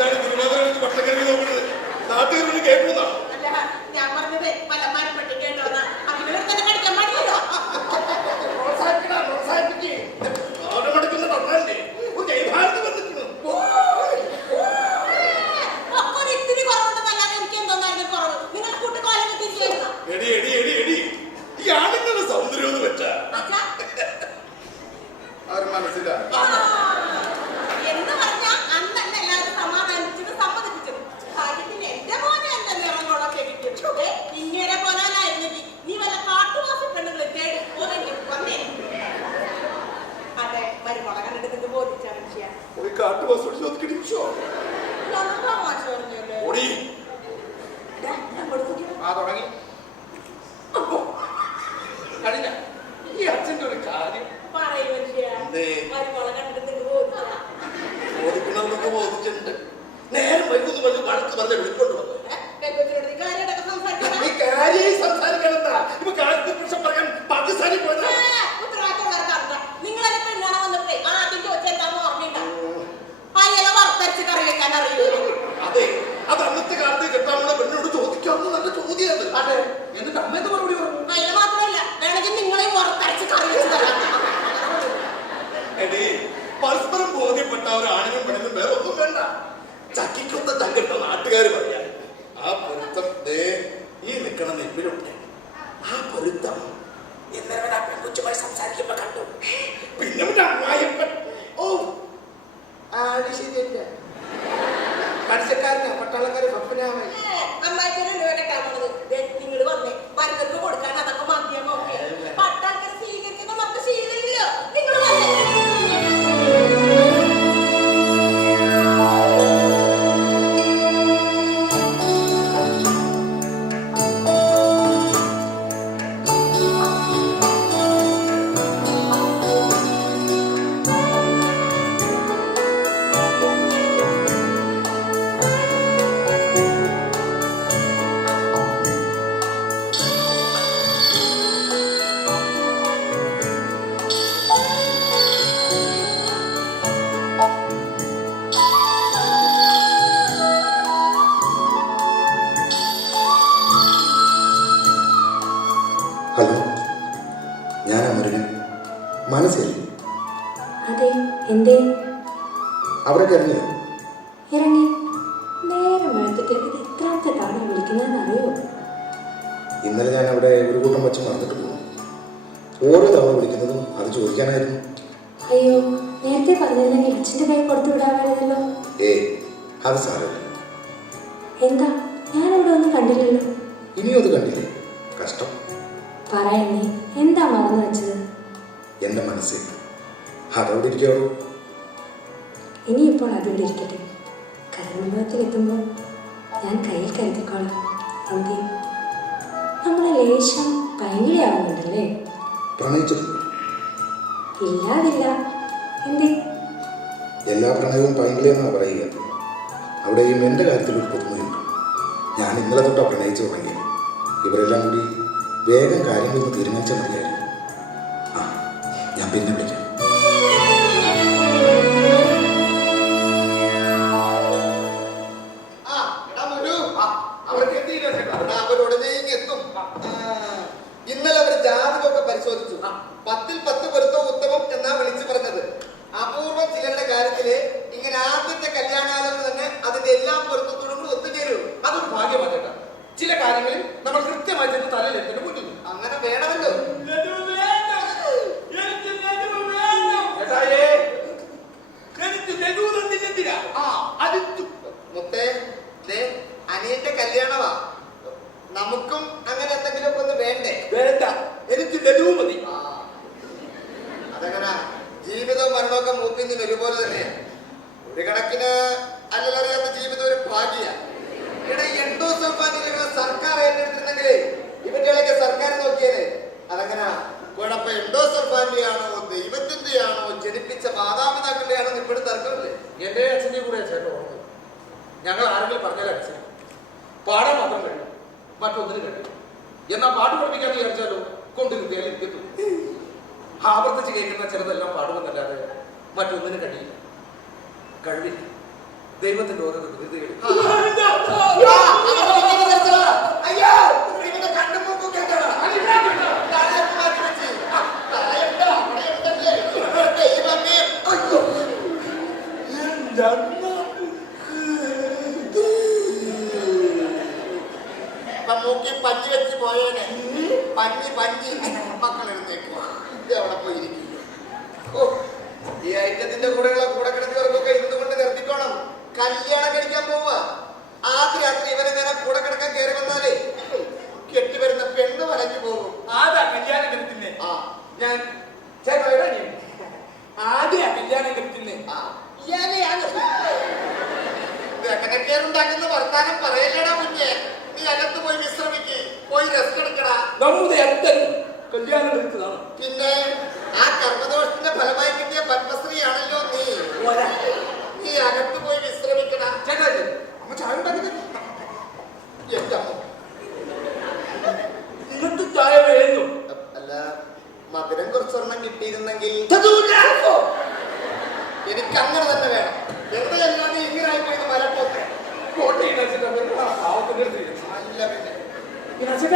എന്താണ് തിരുവനന്തപുരം പട്ടക്കറി നോക്കുന്നത്? നാട്ടുകാരോട് കേൾക്കുന്നതാ മനസ്സിലായി കാട്ടുവാസോട് ചോദിക്കണിച്ചോ ഓടി ആ തുടങ്ങി നല്ല ചോദ്യമാണ് അതെ. എന്നിട്ട് അമ്മയുടെ മറുപടി പറഞ്ഞു? അയല മാത്രമല്ല. വേണമെങ്കിൽ നിങ്ങളെയും വറുത്തരച്ച് കറി വെച്ച് തരാം. എടീ പരസ്പരം ബോധ്യപ്പെട്ട ഒരു ആണിനും പെണ്ണിനും വേറെ ഒന്നും വേണ്ട. ചക്കിക്കൊത്ത ചങ്കിട്ട നാട്ടുകാർ പറയാൻ ആ പൊരുത്തം ദേ ഈ നിൽക്കണം നെല്ലിലുണ്ട് ആ പൊരുത്തം. ഇന്നലെ ആ പെൺകുച്ചുമായി സംസാരിക്കുമ്പോ കണ്ടു പിന്നെ അവന്റെ അമ്മായിപ്പൻ ഓ ആടി ശരിയല്ല പരസ്യക്കാരനാ പട്ടാളക്കാര് അമ്മായിക്കൊരു കാണുന്നത് നിങ്ങൾ വന്നേ. മരുന്നൊക്കെ കൊടുക്കാൻ അതെ എന്തേ? അവരൊക്കെ ഇറങ്ങിയോ ഇറങ്ങി. നേരം തവണ വിളിക്കുന്നതെന്ന് അറിയോ? ഇന്നലെ ഞാൻ അവിടെ ഒരു കൂട്ടം വച്ച് മറന്നിട്ട് പോകും ഓരോ തവണ വിളിക്കുന്നതും അത് ചോദിക്കാനായിരുന്നു. അയ്യോ നേരത്തെ പറഞ്ഞിരുന്നെങ്കിൽ അച്ഛന്റെ കൈ കൊടുത്തു വിടാമായിരുന്നല്ലോ. ഏ അത് സാരമില്ല. എന്താ? ഞാനിവിടെ ഒന്നും കണ്ടില്ലല്ലോ. ഇനിയും അത് കണ്ടില്ലേ. അതവിടെ ഇനി ഇനിയിപ്പോൾ അതിവിടെ ഇരിക്കട്ടെ. കരനുഭവത്തിൽ എത്തുമ്പോൾ ഞാൻ കയ്യിൽ കരുതിക്കോളാം. എന്തേ? നമ്മളെ ലേശം ഭയങ്കരയാവുന്നുണ്ടല്ലേ പ്രണയിച്ചിരുന്നു ഇല്ലാതില്ല. എന്തേ? എല്ലാ പ്രണയവും പൈങ്കിളിയെന്നാണ് പറയുക. അവിടെയും എന്റെ കാര്യത്തിൽ ഒരു പുതുമയുണ്ട്. ഞാൻ ഇന്നലെ തൊട്ടാ പ്രണയിച്ചു തുടങ്ങിയത്. ഇവരെല്ലാം കൂടി വേഗം കാര്യങ്ങളൊന്ന് തീരുമാനിച്ചാൽ മതിയായിരുന്നു. ആ ഞാൻ പിന്നെ ഇന്നലെ അവർ ജാതകമൊക്കെ പരിശോധിച്ചു. പത്തിൽ പത്ത് പൊരുത്തം ഉത്തമം എന്നാ വിളിച്ചു പറഞ്ഞത്. അപൂർവ ചിലരുടെ കാര്യത്തിൽ ഇങ്ങനെ ആദ്യത്തെ കല്യാണാലോചന തന്നെ അതിന്റെ എല്ലാ പൊരുത്തത്തോടും കൂടി ഒത്തുചേരും. അതൊരു ഭാഗ്യമാണ് കേട്ടോ ചില കാര്യങ്ങളിൽ നമ്മൾ കൃത്യമായി ചെന്ന് തലയിലെത്തിന് മുറ്റുന്നു അങ്ങനെ വേണമല്ലോ. മുത്തേ അനിയന്റെ കല്യാണമാ. നമുക്കും അങ്ങനെ എന്തെങ്കിലുമൊക്കെ ഒന്ന് വേണ്ടേ? വേണ്ട. എനിക്ക് ലഡു മതി. അതങ്ങനെ? ജീവിതവും മരണമൊക്കെ മൂക്കിഞ്ഞിന് ഒരുപോലെ തന്നെ ഒരു കണക്കിന് അല്ലറിയാത്ത ജീവിതം ഒരു ഭാഗ്യ. ഇവിടെ എണ്ടോ സൽമാനികളെ സർക്കാർ ഏറ്റെടുത്തിട്ടുണ്ടെങ്കിൽ ഇവറ്റകളൊക്കെ സർക്കാർ നോക്കിയത് അതങ്ങനെ? കുഴപ്പം എണ്ടോ ദൈവത്തിന്റെ ആണോ ജനിപ്പിച്ച മാതാപിതാക്കളുടെ ആണോ ഇപ്പോഴും തർക്കമില്ലേ? എന്റെ അച്ഛന്റെ കൂടെ ചേട്ടൻ ഞങ്ങൾ ആരെങ്കിലും പറഞ്ഞാലും അച്ഛൻ പാഠം മാത്രം കഴിയും. മറ്റൊന്നിനും കഴിയും എന്നാൽ പാട്ട് പഠിപ്പിക്കാൻ വിചാരിച്ചാലോ കൊണ്ടിരുത്തിയാൽ ഇരിക്കത്തു ആവർത്തിച്ച് കേൾക്കുന്ന ചിലതെല്ലാം പാടുമെന്നല്ലാതെ മറ്റൊന്നിനും കഴിയില്ല കഴിവില്ല ദൈവത്തിന്റെ ഓരോ വികൃതികൾ അയ്യോ ഇവിടെ കണ്ണുമൂക്കും കേട്ടതാ. തലയൊക്കെ മാറ്റി വെച്ച്. ആ, തലയുണ്ടോ? അവിടെ ഉണ്ടല്ലേ? ദൈവമേ. അയ്യോ. ഇപ്പൊ മൂക്കി പഞ്ഞി വെച്ച് പോയേനെ പഞ്ഞി മക്കളെടുത്തേക്ക് ഇത് അവിടെ പോയിരിക്കുന്നു. ഓ ഈ ഐറ്റത്തിന്റെ കൂടെയുള്ള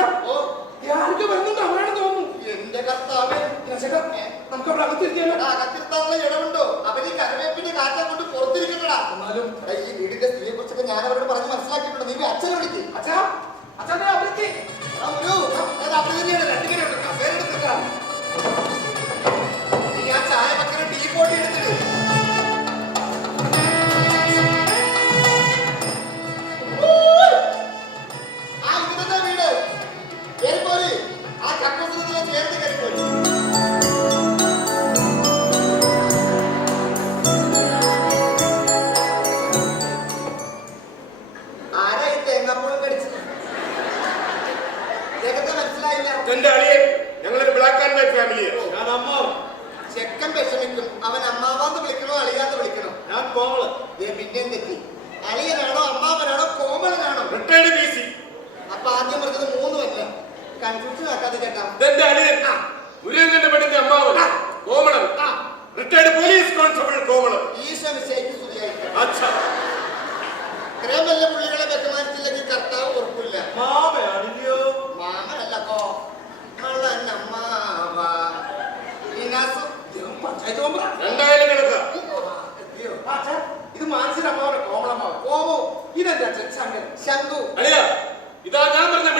ഓ ആർക്ക് വരുന്നുണ്ട്? അവനാണെന്ന് തോന്നുന്നു. എന്റെ കർത്താവ് ഇനച്ചിട്ടാ, നമുക്ക് അവിടെ അകത്തിരിക്കാലോ? അകത്തിരുത്താനുള്ള ഇടമുണ്ടോ? അവർ ഈ കറിവേപ്പിന്റെ കാറ്റ കൊണ്ട് പുറത്തിരിക്കണ്ടടാ എന്നാലും ഈ വീടിന്റെ സ്ത്രീയെ കുറിച്ചൊക്കെ ഞാൻ അവരോട് പറഞ്ഞ് മനസ്സിലാക്കിയിട്ടുണ്ട്. നീ അച്ഛനെ വിളിക്ക്. അച്ഛാ അച്ഛാ ദേ അവിടേക്ക്. ആ, ആ കക്കൂസിനെ ചേർത്ത് കയറിപ്പോയി ആരാ ഇതെന്റെ അളിയൻ മുരുകന്റെ പെണ്ണിന്റെ അമ്മാവൻ Komalan. Retired police constable Komalan. അച്ഛാ. പുള്ളികളെ ബഹുമാനിച്ചില്ലെങ്കിൽ കർത്താവ് ഉറപ്പില്ല. മാമയാണില്ലയോ മാമനല്ല രണ്ടായാലും കിടക്ക ഇത് മാനസിക അമ്മാവന്റെ കോമളമ്മാവൻ ഓമോ ഇതെന്റെ അച്ഛൻ ശങ്കരൻ ശംഖു. അളിയ ഇതാ ഞാൻ പറഞ്ഞ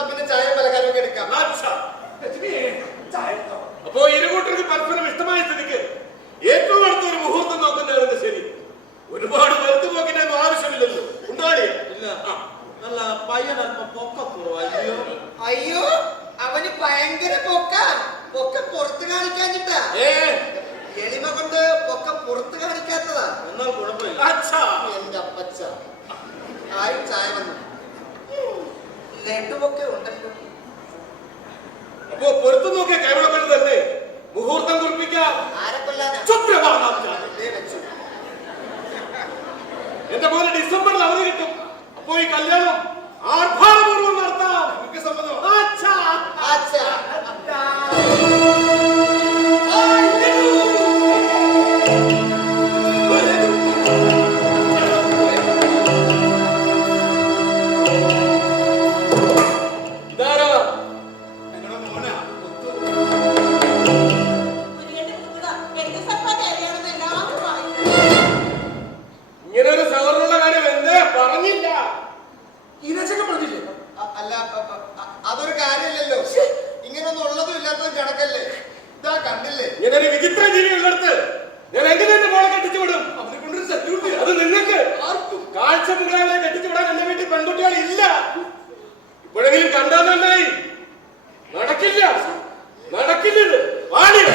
എന്നാ പിന്നെ ചായ പലകാരം ഒക്കെ എടുക്കാം അപ്പോ ഇരുകൂട്ടർക്ക് പരസ്പരം ഇഷ്ടമായ സ്ഥിതിക്ക് ഏറ്റവും അടുത്ത ഒരു മുഹൂർത്തം നോക്കുന്നതാണ് ശരി. ഒരുപാട് വെറുതെ പോക്കിന്റെ ഒന്നും ആവശ്യമില്ലല്ലോ. ഉണ്ടാടിയ ഇല്ല. നല്ല പയ്യൻ അല്പം പൊക്കക്കുറവായോ അയ്യോ. അവന് ഭയങ്കര പൊക്ക. പൊക്ക പുറത്ത് കാണിക്കാഞ്ഞിട്ടാ. ഏ? എളിമ കൊണ്ട് പൊക്ക പുറത്ത് കാണിക്കാത്തതാ. എന്നാൽ കുഴപ്പമില്ല. അച്ഛാ. എന്റെ അപ്പച്ച. ആയി ചായ വന്നു ലഡുവൊക്കെ ഉണ്ടല്ലോ. അപ്പോ പൊരുത്തു നോക്കിയ കേരളത്തിൽ തന്നെ മുഹൂർത്തം കുറിപ്പിക്കാം. എന്റെ പോലെ ഡിസംബറിൽ അവധി കിട്ടും. അപ്പോ ഈ കല്യാണം ആർഭാടപൂർവം നടത്താം അച്ഛാ സമ്മതം അതൊരു കാര്യമില്ലല്ലോ. ഇങ്ങനൊന്നും ഉള്ളതും ഇല്ലാത്തതും കണക്കല്ലേ. ഇതാ കണ്ടില്ലേ? ഇങ്ങനെ വിചിത്ര ജീവി ഉള്ളിടത്ത് ഞാൻ എങ്ങനെ എന്റെ മോളെ കെട്ടിച്ചു വിടും? അവനെ കൊണ്ടൊരു സെക്യൂരിറ്റി അത് നിങ്ങൾക്ക്? കാഴ്ച മുകളെ കെട്ടിച്ചു വിടാൻ എന്റെ വീട്ടിൽ പെൺകുട്ടികൾ ഇല്ല. ഇപ്പോഴെങ്കിലും കണ്ടാൽ നന്നായി. നടക്കില്ല. നടക്കില്ല ഇത്. വാടിയ?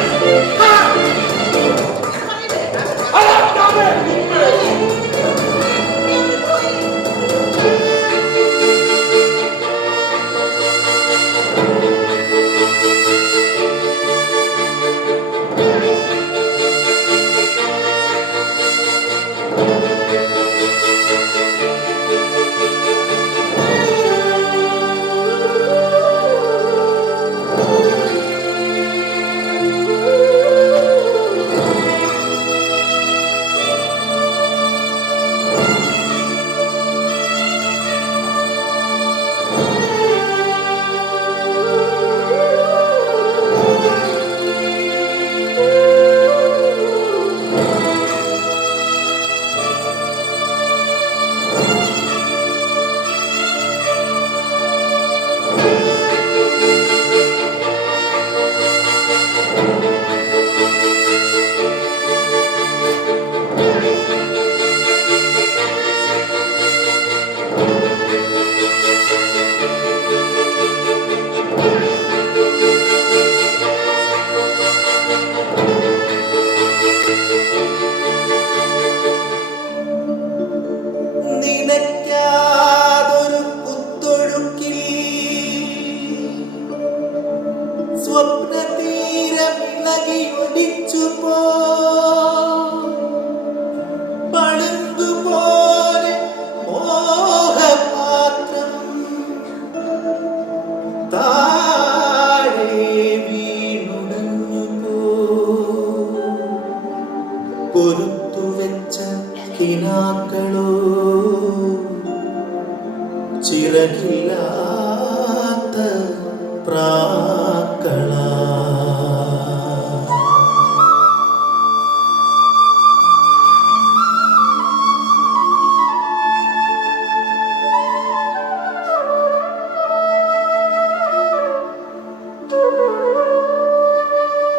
കിനാക്കളോ? ചിറകില്ലാത്ത പ്രാക്കളാ.